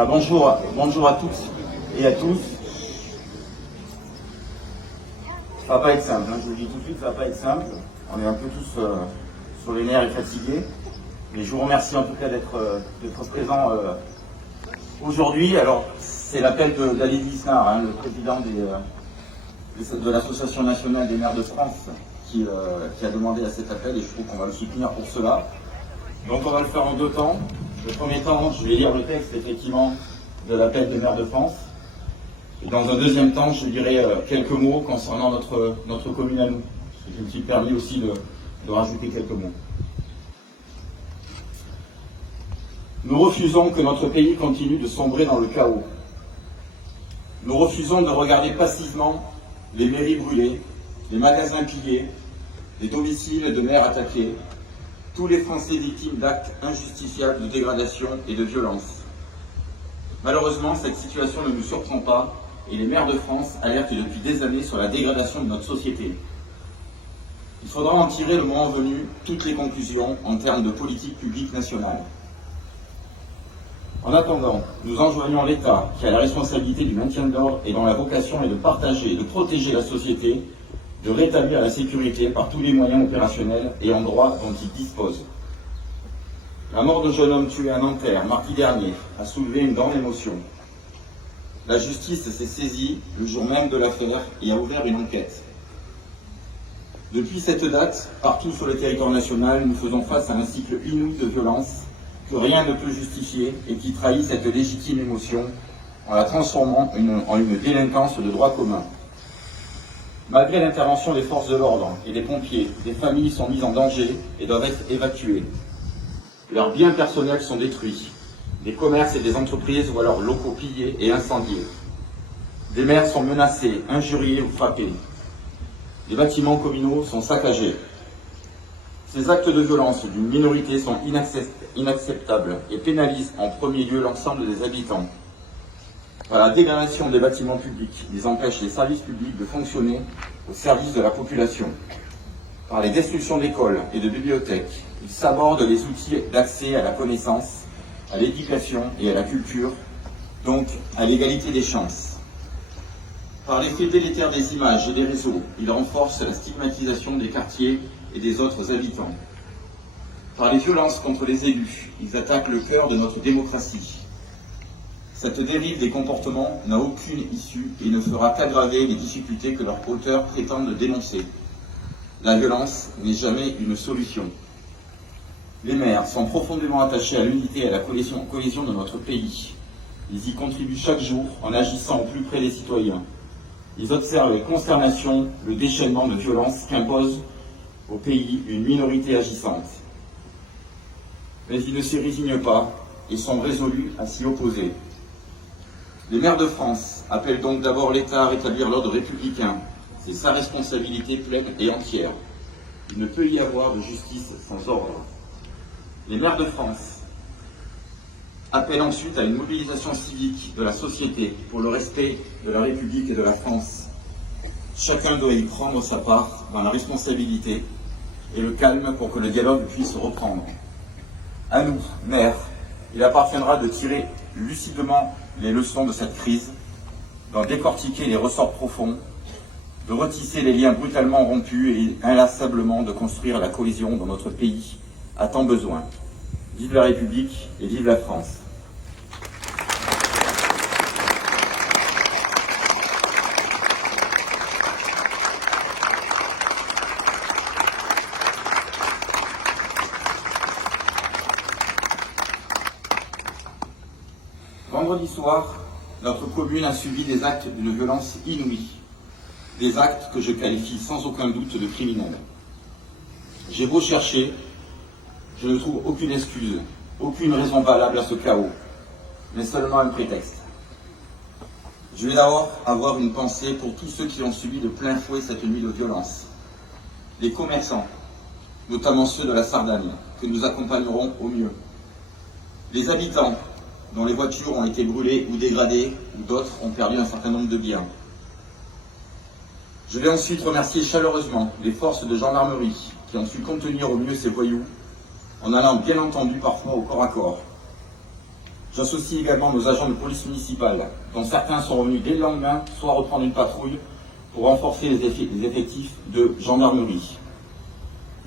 Voilà, bonjour à toutes et à tous. Ça va pas être simple, hein, je vous le dis tout de suite, ça va pas être simple. On est un peu tous sur les nerfs et fatigués. Mais je vous remercie en tout cas d'être présents aujourd'hui. Alors, c'est l'appel d'Ali Lisnard, hein, le président de l'Association nationale des maires de France, qui a demandé à cet appel, et je trouve qu'on va le soutenir pour cela. Donc on va le faire en deux temps. Le premier temps, je vais lire le texte effectivement de l'appel des maires de France. Et dans un deuxième temps, je dirai quelques mots concernant notre commune à nous. Je me suis permis aussi de rajouter quelques mots. Nous refusons que notre pays continue de sombrer dans le chaos. Nous refusons de regarder passivement les mairies brûlées, les magasins pillés, les domiciles de maires attaqués, tous les Français victimes d'actes injustifiables de dégradation et de violence. Malheureusement, cette situation ne nous surprend pas et les maires de France alertent depuis des années sur la dégradation de notre société. Il faudra en tirer le moment venu toutes les conclusions en termes de politique publique nationale. En attendant, nous enjoignons l'État, qui a la responsabilité du maintien de l'ordre et dont la vocation est de partager et de protéger la société, de rétablir la sécurité par tous les moyens opérationnels et en droit dont il dispose. La mort de jeune homme tué à Nanterre, mardi dernier, a soulevé une grande émotion. La justice s'est saisie le jour même de l'affaire et a ouvert une enquête. Depuis cette date, partout sur le territoire national, nous faisons face à un cycle inouï de violence que rien ne peut justifier et qui trahit cette légitime émotion en la transformant en une délinquance de droit commun. Malgré l'intervention des forces de l'ordre et des pompiers, des familles sont mises en danger et doivent être évacuées. Leurs biens personnels sont détruits. Des commerces et des entreprises voient leurs locaux pillés et incendiés. Des maires sont menacés, injuriés ou frappés. Des bâtiments communaux sont saccagés. Ces actes de violence d'une minorité sont inacceptables et pénalisent en premier lieu l'ensemble des habitants. Par la dégradation des bâtiments publics, ils empêchent les services publics de fonctionner au service de la population. Par les destructions d'écoles et de bibliothèques, ils sabordent les outils d'accès à la connaissance, à l'éducation et à la culture, donc à l'égalité des chances. Par l'effet délétère des images et des réseaux, ils renforcent la stigmatisation des quartiers et des autres habitants. Par les violences contre les élus, ils attaquent le cœur de notre démocratie. Cette dérive des comportements n'a aucune issue et ne fera qu'aggraver les difficultés que leurs auteurs prétendent dénoncer. La violence n'est jamais une solution. Les maires sont profondément attachés à l'unité et à la cohésion de notre pays. Ils y contribuent chaque jour en agissant au plus près des citoyens. Ils observent avec consternation le déchaînement de violence qu'impose au pays une minorité agissante. Mais ils ne s'y résignent pas et sont résolus à s'y opposer. Les maires de France appellent donc d'abord l'État à rétablir l'ordre républicain. C'est sa responsabilité pleine et entière. Il ne peut y avoir de justice sans ordre. Les maires de France appellent ensuite à une mobilisation civique de la société pour le respect de la République et de la France. Chacun doit y prendre sa part dans la responsabilité et le calme pour que le dialogue puisse reprendre. À nous, maires, il appartiendra de tirer lucidement les leçons de cette crise, d'en décortiquer les ressorts profonds, de retisser les liens brutalement rompus et inlassablement de construire la cohésion dont notre pays a tant besoin. Vive la République et vive la France. Vendredi soir, notre commune a subi des actes d'une violence inouïe, des actes que je qualifie sans aucun doute de criminels. J'ai beau chercher, je ne trouve aucune excuse, aucune raison valable à ce chaos, mais seulement un prétexte. Je vais d'abord avoir une pensée pour tous ceux qui ont subi de plein fouet cette nuit de violence. Les commerçants, notamment ceux de la Sardaigne, que nous accompagnerons au mieux. Les habitants, dont les voitures ont été brûlées ou dégradées, ou d'autres ont perdu un certain nombre de biens. Je vais ensuite remercier chaleureusement les forces de gendarmerie qui ont su contenir au mieux ces voyous, en allant bien entendu parfois au corps à corps. J'associe également nos agents de police municipale, dont certains sont revenus dès le lendemain, soit reprendre une patrouille pour renforcer les effectifs de gendarmerie.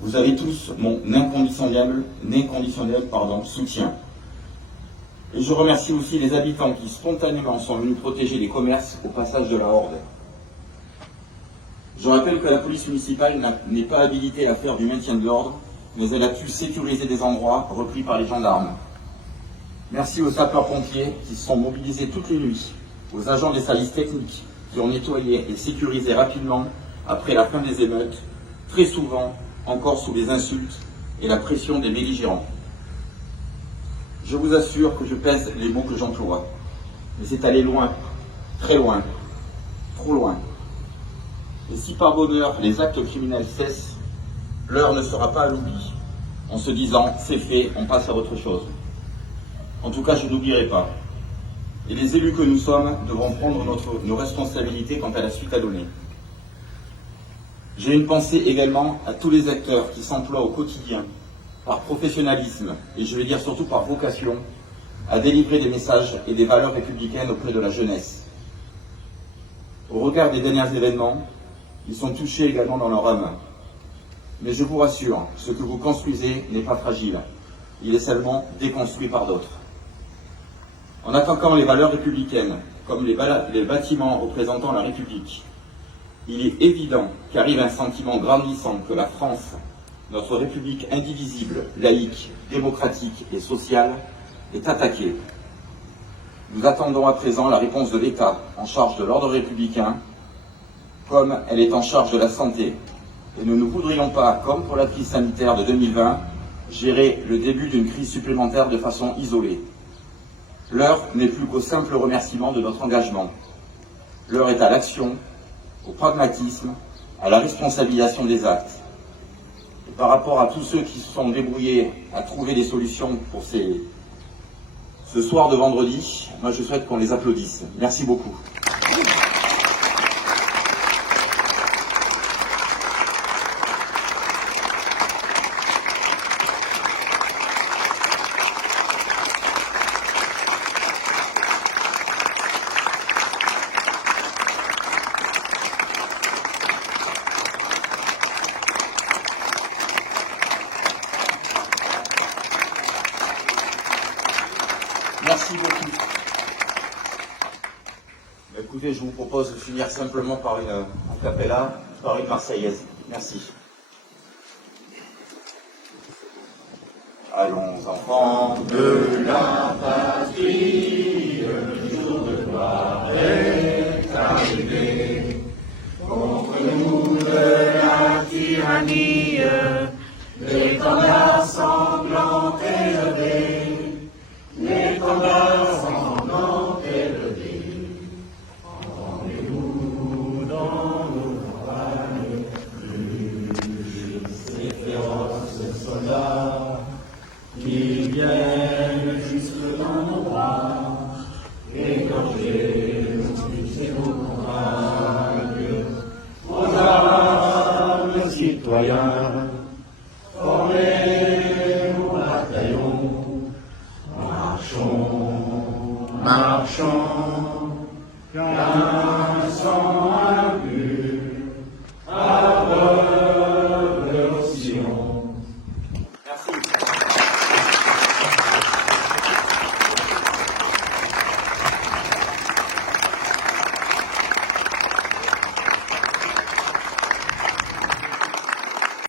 Vous avez tous mon inconditionnel soutien. Et je remercie aussi les habitants qui spontanément sont venus protéger les commerces au passage de la horde. Je rappelle que la police municipale n'est pas habilitée à faire du maintien de l'ordre, mais elle a pu sécuriser des endroits repris par les gendarmes. Merci aux sapeurs-pompiers qui se sont mobilisés toutes les nuits, aux agents des services techniques qui ont nettoyé et sécurisé rapidement après la fin des émeutes, très souvent encore sous les insultes et la pression des belligérants. Je vous assure que je pèse les mots que j'emploie, mais c'est aller loin, très loin, trop loin. Et si par bonheur les actes criminels cessent, l'heure ne sera pas à l'oubli, en se disant c'est fait, on passe à autre chose. En tout cas, je n'oublierai pas. Et les élus que nous sommes devront prendre nos responsabilités quant à la suite à donner. J'ai une pensée également à tous les acteurs qui s'emploient au quotidien, par professionnalisme, et je vais dire surtout par vocation, à délivrer des messages et des valeurs républicaines auprès de la jeunesse. Au regard des derniers événements, ils sont touchés également dans leur âme. Mais je vous rassure, ce que vous construisez n'est pas fragile. Il est seulement déconstruit par d'autres. En attaquant les valeurs républicaines, comme les bâtiments représentant la République, il est évident qu'arrive un sentiment grandissant que la France, notre République indivisible, laïque, démocratique et sociale, est attaquée. Nous attendons à présent la réponse de l'État en charge de l'ordre républicain, comme elle est en charge de la santé. Et nous ne voudrions pas, comme pour la crise sanitaire de 2020, gérer le début d'une crise supplémentaire de façon isolée. L'heure n'est plus qu'au simple remerciement de notre engagement. L'heure est à l'action, au pragmatisme, à la responsabilisation des actes. Et par rapport à tous ceux qui se sont débrouillés à trouver des solutions pour ce soir de vendredi, moi je souhaite qu'on les applaudisse. Merci beaucoup. Merci beaucoup. Écoutez, je vous propose de finir simplement par une acapella, par une Marseillaise. Merci. Allons enfants de la patrie, le jour de gloire est arrivé. Contre nous de la tyrannie, l'étendard sanglant élevé. L'étendard sanglant élevé, entendez-nous dans nos campagnes, ces féroces soldats qui viennent jusque dans nos bras, égorger nos campagnes, aux armes citoyens, formés au bataillon. Marchons, car